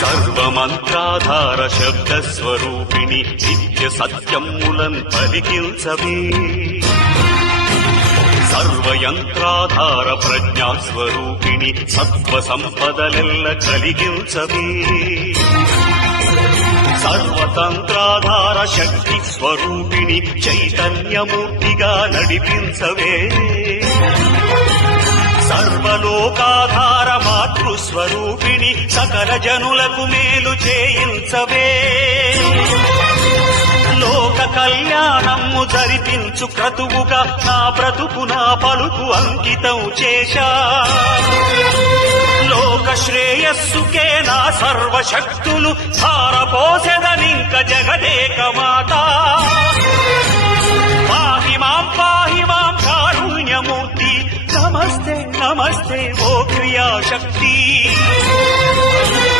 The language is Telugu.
సర్వమంత్రాధార శబ్దస్వరూపిణి నిత్య సత్యములన్ పలికించవే సర్వయంత్రాధార ప్రజ్ఞాస్వరూపిణి సత్వ సంపదలెల్ల కలిగించవే సర్వతంత్రాధార శక్తి స్వరూపిణి చైతన్యమూర్తిగా నడిపించవే సర్వలోకాధార మాతృస్వరూపిణి సకల జనులకు మేలు చేయించవే లోక కళ్యాణము జరిపించు క్రతువుగా నా బ్రతుకు నా పలుకు అంకితం చేశా లోక శ్రేయస్సుకే నా సర్వశక్తులు ధారపోసెదనింక జగదేక మాత పాహి మాం కారుణ్యమూర్తి నమస్తే నమస్తే ఓ క్రియాశక్తి